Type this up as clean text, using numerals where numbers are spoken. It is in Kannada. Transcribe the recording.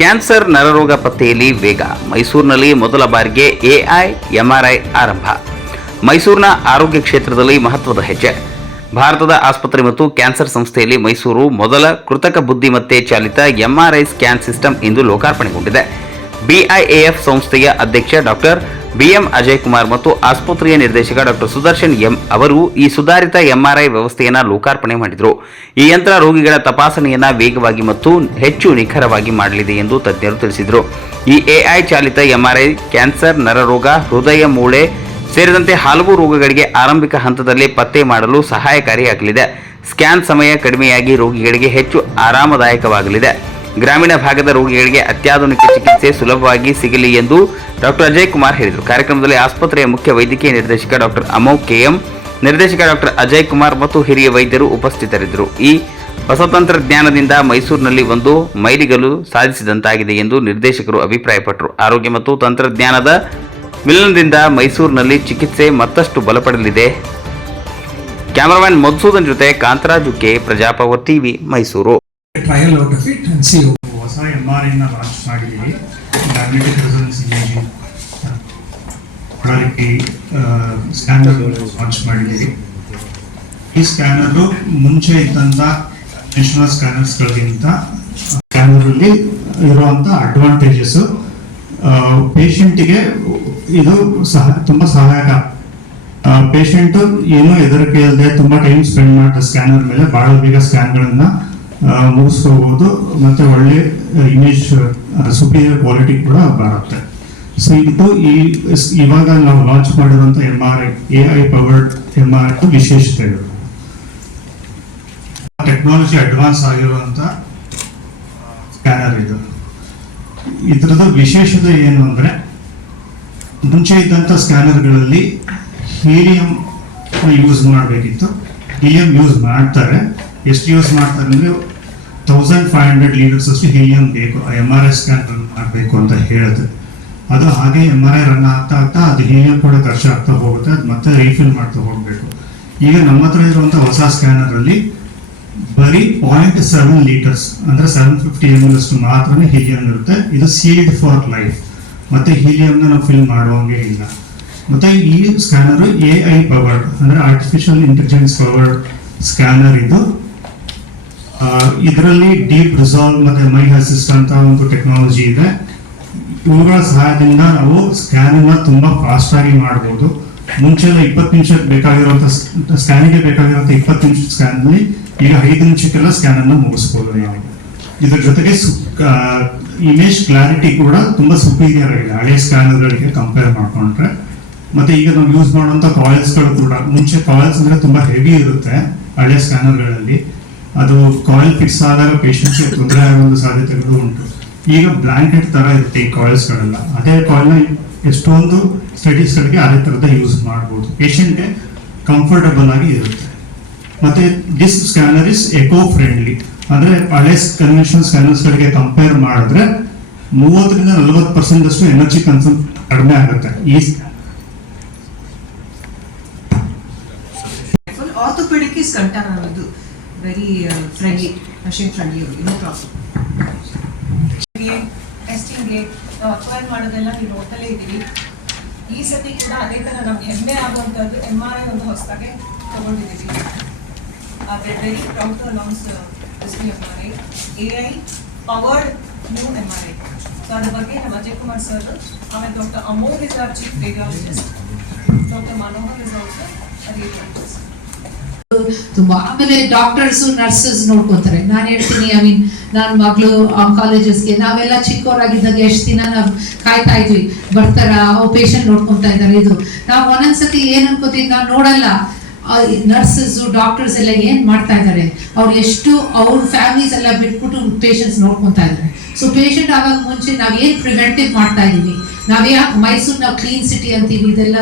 ಕ್ಯಾನ್ಸರ್ ನರರೋಗ ಪತ್ತೆಯಲ್ಲಿ ವೇಗ. ಮೈಸೂರಿನಲ್ಲಿ ಮೊದಲ ಬಾರಿಗೆ ಎಐ ಎಂಆರ್ಐ ಆರಂಭ. ಮೈಸೂರಿನ ಆರೋಗ್ಯ ಕ್ಷೇತ್ರದಲ್ಲಿ ಮಹತ್ವದ ಹೆಜ್ಜೆ. ಭಾರತದ ಆಸ್ಪತ್ರೆ ಮತ್ತು ಕ್ಯಾನ್ಸರ್ ಸಂಸ್ಥೆಯಲ್ಲಿ ಮೈಸೂರು ಮೊದಲ ಕೃತಕ ಬುದ್ಧಿಮತ್ತೆ ಚಾಲಿತ ಎಂಆರ್ಐ ಸ್ಕ್ಯಾನ್ ಸಿಸ್ಟಮ್ ಇಂದು ಲೋಕಾರ್ಪಣೆಗೊಂಡಿದೆ. ಬಿಐಎಎಫ್ ಸಂಸ್ಥೆಯ ಅಧ್ಯಕ್ಷ ಡಾಕ್ಟರ್ ಬಿಎಂ ಅಜಯ್ ಕುಮಾರ್ ಮತ್ತು ಆಸ್ಪತ್ರೆಯ ನಿರ್ದೇಶಕ ಡಾಕ್ಟರ್ ಸುದರ್ಶನ್ ಎಂ ಅವರು ಈ ಸುಧಾರಿತ ಎಂಆರ್ಐ ವ್ಯವಸ್ಥೆಯನ್ನು ಲೋಕಾರ್ಪಣೆ ಮಾಡಿದರು. ಈ ಯಂತ್ರ ರೋಗಿಗಳ ತಪಾಸಣೆಯನ್ನು ವೇಗವಾಗಿ ಮತ್ತು ಹೆಚ್ಚು ನಿಖರವಾಗಿ ಮಾಡಲಿದೆ ಎಂದು ತಜ್ಞರು ತಿಳಿಸಿದರು. ಈ ಎಐ ಚಾಲಿತ ಎಂಆರ್ಐ ಕ್ಯಾನ್ಸರ್, ನರರೋಗ, ಹೃದಯ, ಮೂಳೆ ಸೇರಿದಂತೆ ಹಲವು ರೋಗಗಳಿಗೆ ಆರಂಭಿಕ ಹಂತದಲ್ಲಿ ಪತ್ತೆ ಮಾಡಲು ಸಹಾಯಕಾರಿಯಾಗಲಿದೆ. ಸ್ಕ್ಯಾನ್ ಸಮಯ ಕಡಿಮೆಯಾಗಿ ರೋಗಿಗಳಿಗೆ ಹೆಚ್ಚು ಆರಾಮದಾಯಕವಾಗಲಿದೆ. ಗ್ರಾಮೀಣ ಭಾಗದ ರೋಗಿಗಳಿಗೆ ಅತ್ಯಾಧುನಿಕ ಚಿಕಿತ್ಸೆ ಸುಲಭವಾಗಿ ಸಿಗಲಿ ಎಂದು ಡಾಕ್ಟರ್ ಅಜಯ್ ಕುಮಾರ್ ಹೇಳಿದರು. ಕಾರ್ಯಕ್ರಮದಲ್ಲಿ ಆಸ್ಪತ್ರೆಯ ಮುಖ್ಯ ವೈದ್ಯಕೀಯ ನಿರ್ದೇಶಕ ಡಾಕ್ಟರ್ ಅಮೋಘ್ ಕೆಎಂ, ನಿರ್ದೇಶಕ ಡಾಕ್ಟರ್ ಅಜಯ್ ಕುಮಾರ್ ಮತ್ತು ಹಿರಿಯ ವೈದ್ಯರು ಉಪಸ್ಥಿತರಿದ್ದರು. ಈ ಹೊಸ ತಂತ್ರಜ್ಞಾನದಿಂದ ಮೈಸೂರಿನಲ್ಲಿ ಒಂದು ಮೈಲಿಗಲ್ಲು ಸಾಧಿಸಿದಂತಾಗಿದೆ ಎಂದು ನಿರ್ದೇಶಕರು ಅಭಿಪ್ರಾಯಪಟ್ಟರು. ಆರೋಗ್ಯ ಮತ್ತು ತಂತ್ರಜ್ಞಾನದ ಮಿಲನದಿಂದ ಮೈಸೂರಿನಲ್ಲಿ ಚಿಕಿತ್ಸೆ ಮತ್ತಷ್ಟು ಬಲಪಡಲಿದೆ. ಕ್ಯಾಮರಾಮನ್ ಮಧುಸೂದನ್ ಜೊತೆ Kantharaju K, Praja Power TV, Mysuru. Trial out of it and see. ಹೊಸ ಎಂಆರ್ಐ ಲಾಂಚ್ ಮಾಡಿದ್ದೀವಿ. Magnetic resonance imaging scanner launch ಮಾಡಿದ್ದೀವಿ. ಈ ಸ್ಕ್ಯಾನರು ಮುಂಚೆ ಇದ್ದಂಥ ನ್ಯಾಷನಲ್ ಸ್ಕ್ಯಾನರ್ಸ್ಗಳಿಗಿಂತ ಸ್ಕ್ಯಾನರಲ್ಲಿ ಇರುವಂಥ ಅಡ್ವಾಂಟೇಜಸ್ ಪೇಷಂಟಿಗೆ ಇದು ತುಂಬ ಸಹಾಯಕ. ಪೇಷಂಟು ಏನೂ ಹೆದರಿಕೆ ಇಲ್ಲದೆ ತುಂಬ ಟೈಮ್ ಸ್ಪೆಂಡ್ ಮಾಡಿದ ಸ್ಕ್ಯಾನರ್ ಮೇಲೆ ಭಾಳ ಬೇಗ ಸ್ಕ್ಯಾನ್ಗಳನ್ನ ಮುಗಿಸ್ಕೋಬಹುದು ಮತ್ತು ಒಳ್ಳೆ ಇಮೇಜ್ ಸುಪೀರಿಯರ್ ಕ್ವಾಲಿಟಿ ಕೂಡ ಬರುತ್ತೆ. ಸೊ ಇದು ಇವಾಗ ನಾವು ಲಾಂಚ್ ಮಾಡಿರುವಂಥ ಎಂಆರ್ಐ ಎಐ ಪವರ್ಡ್ ಎಂಆರ್ಐ ವಿಶೇಷತೆಗಳು. ಟೆಕ್ನಾಲಜಿ ಅಡ್ವಾನ್ಸ್ ಆಗಿರುವಂಥ ಸ್ಕ್ಯಾನರ್ ಇದು. ಇದರದ ವಿಶೇಷತೆ ಏನು ಅಂದರೆ, ಮುಂಚೆ ಇದ್ದಂಥ ಸ್ಕ್ಯಾನರ್ಗಳಲ್ಲಿ ಹೀಲಿಯಂ ಯೂಸ್ ಮಾಡಬೇಕಿತ್ತು. ಹೀಲಿಯಂ ಯೂಸ್ ಮಾಡ್ತಾರೆ. ಎಷ್ಟು ಯೂಸ್ ಮಾಡ್ತಾರೆ ಅಂದರೆ 1500 ಲೀಟರ್ಸ್ ಅಷ್ಟು ಹೀಲಿಯಂ ಬೇಕು ಎಂಆರ್ಐ ಸ್ಕ್ಯಾನ್ ರನ್ ಮಾಡಬೇಕು ಅಂತ ಹೇಳಿದ್ರೆ. ಅದು ಹಾಗೆ ಎಂಆರ್ಐ ರನ್ ಆಗ್ತಾ ಆಗ್ತಾ ಅದು ಹೀಲಿಯಂ ಕೂಡ ಖರ್ಚಾಗ್ತಾ ಹೋಗುತ್ತೆ. ಅದು ಮತ್ತೆ ರೀಫಿಲ್ ಮಾಡ್ತಾ ಹೋಗಬೇಕು. ಈಗ ನಮ್ಮ ಹತ್ರ ಇರುವಂಥ ಹೊಸ ಸ್ಕ್ಯಾನರಲ್ಲಿ ಬರೀ 0.7 ಲೀಟರ್ಸ್ ಅಂದರೆ 750 ml ಅಷ್ಟು ಮಾತ್ರ ಹೀಲಿಯಂ ಇರುತ್ತೆ. ಇದು ಸೀಲ್ಡ್ ಫಾರ್ ಲೈಫ್. ಮತ್ತೆ ಹೀಲಿಯಂನ ನಾವು ಫಿಲ್ ಮಾಡುವಂಗೆ ಇಲ್ಲ. ಮತ್ತೆ ಈ ಸ್ಕ್ಯಾನರ್ ಎಐ ಪವರ್ಡ್ ಅಂದರೆ ಆರ್ಟಿಫಿಷಿಯಲ್ ಇಂಟೆಲಿಜೆನ್ಸ್ ಪವರ್ಡ್ ಸ್ಕ್ಯಾನರ್ ಇದು. ಇದರಲ್ಲಿ ಡೀಪ್ ರಿಸಾಲ್ವ್ ಮತ್ತೆ ಮೈ ಅಸಿಸ್ಟ್ ಅಂತ ಒಂದು ಟೆಕ್ನಾಲಜಿ ಇದೆ. ಇವುಗಳ ಸಹಾಯದಿಂದ ನಾವು ಸ್ಕ್ಯಾನಿಂಗ್ ತುಂಬಾ ಫಾಸ್ಟ್ ಆಗಿ ಮಾಡಬಹುದು. ಮುಂಚೆ 20 ನಿಮಿಷಕ್ಕೆ ಬೇಕಾಗಿರುವಂತ ಸ್ಕ್ಯಾನಿಗೆ ಬೇಕಾಗಿರುವಂತ 20 ನಿಮಿಷದ ಸ್ಕ್ಯಾನ್ ಈಗ 5 ನಿಮಿಷಕ್ಕೆಲ್ಲ ಸ್ಕ್ಯಾನ್ ಅನ್ನು ಮುಗಿಸಬಹುದು ನಾವು. ಇದ್ರ ಜೊತೆಗೆ ಇಮೇಜ್ ಕ್ಲಾರಿಟಿ ಕೂಡ ತುಂಬಾ ಸುಪೀರಿಯರ್ ಆಗಿದೆ ಹಳೆ ಸ್ಕ್ಯಾನರ್ಗಳಿಗೆ ಕಂಪೇರ್ ಮಾಡ್ಕೊಂಡ್ರೆ. ಮತ್ತೆ ಈಗ ನಾವು ಯೂಸ್ ಮಾಡುವಂತ ಕಾಯಿಲ್ಸ್ಗಳು ಕೂಡ, ಮುಂಚೆ ಕಾಯಿಲ್ಸ್ ಅಂದ್ರೆ ತುಂಬಾ ಹೆವಿ ಇರುತ್ತೆ ಹಳೆ ಸ್ಕ್ಯಾನರ್ಗಳಲ್ಲಿ. ಅದು ಕಾಯಿಲ್ ಫಿಕ್ಸ್ ಆದಾಗ ಪೇಷಂಟ್ಗೆ ತೊಂದರೆ ಆಗುವ ಸಾಧ್ಯತೆಗಳು ಉಂಟು. ಈಗ ಬ್ಲಾಂಕೆಟ್ ತರ ಇರುತ್ತೆ ಈ ಕಾಯಿಲ್ಸ್ಗಳೆಲ್ಲ. ಅದೇ ಕಾಯಿಲ್ನ ಎಷ್ಟೊಂದು ಸ್ಟಡೀಸ್ಗಳಿಗೆ ಅದೇ ತರದ ಯೂಸ್ ಮಾಡ್ಬೋದು. ಪೇಷಂಟ್ಗೆ ಕಂಫರ್ಟಬಲ್ ಆಗಿ ಇರುತ್ತೆ. ಮತ್ತೆ this scanner is eco friendly. ಅಂದ್ರೆ ಹಳೆ ಕನ್ವೆನ್ಷನಲ್ ಸ್ಕ್ಯಾನರ್ಸ್ಗಳಿಗೆ ಕಂಪೇರ್ ಮಾಡಿದ್ರೆ 30ರಿಂದ 40% ಅಷ್ಟು ಎನರ್ಜಿ ಕನ್ಸೂಮ್ ಕಡಿಮೆ ಆಗುತ್ತೆ. ಈ orthopedic is very friendly, machine friendly, no problem. Testing gate ನಾವು ಅಕ್ವೈರ್ ಮಾಡೋದೆಲ್ಲ ನೀವು ನೋಡ್ತಲೇ ಇದ್ದೀವಿ. ಈ ಸತಿ ಕೂಡ ಅದೇ ಥರ ನಮ್ಗೆ ಹೆಮ್ಮೆ ಆಗುವಂಥದ್ದು ಎಂಆರ್ಐ ಒಂದು ಹೊಸದಾಗಿ ತಗೊಂಡಿದ್ದೀವಿ. Very proud to announce this MRI AI powered new MRI. So ಅದ್ರ ಬಗ್ಗೆ ನಮ್ಮ ಅಜಯ್ ಕುಮಾರ್ ಸರ್, ಆಮೇಲೆ doctor Amogh is our chief radiologist, doctor Manohar is also radiologist. ತುಂಬಾ ಆಮೇಲೆ ಡಾಕ್ಟರ್ಸ್ ನರ್ಸಸ್ ನೋಡ್ಕೋತಾರೆ. ನಾನು ಹೇಳ್ತೀನಿ, ನನ್ನ ಮಗಳು ಆಂಕಾಲಜಿಸ್ಟ್ಗೆ ನಾವೆಲ್ಲ ಚಿಕ್ಕವರಾಗಿದ್ದಾಗ ಎಷ್ಟು ದಿನ ನಾವು ಕಾಯ್ತಾ ಇದ್ವಿ, ಬರ್ತಾರ ಪೇಷಂಟ್ ನೋಡ್ಕೊಂತಾ ಇದ್ದಾರೆ. ಇದು ನಾವು ಒಂದೊಂದ್ಸತಿ ಏನ್ ಅನ್ಕೋತೀವಿ, ನಾವು ನೋಡಲ್ಲ ನರ್ಸಸ್ ಡಾಕ್ಟರ್ಸ್ ಎಲ್ಲ ಏನ್ ಮಾಡ್ತಾ ಇದ್ದಾರೆ, ಅವ್ರು ಎಷ್ಟು ಅವ್ರ ಫ್ಯಾಮಿಲೀಸ್ ಎಲ್ಲ ಬಿಟ್ಬಿಟ್ಟು ಪೇಷಂಟ್ಸ್ ನೋಡ್ಕೊಂತಾ ಇದ್ದಾರೆ. ಸೊ ಪೇಷಂಟ್ ಆಗೋಕ್ ಮುಂಚೆ ನಾವ್ ಏನ್ ಪ್ರಿವೆಂಟಿವ್ ಮಾಡ್ತಾ ಇದೀವಿ, ನಾವ್ ಯಾಕೆ ಮೈಸೂರು ನಾವು ಕ್ಲೀನ್ ಸಿಟಿ ಅಂತೀವಿ, ಇದೆಲ್ಲ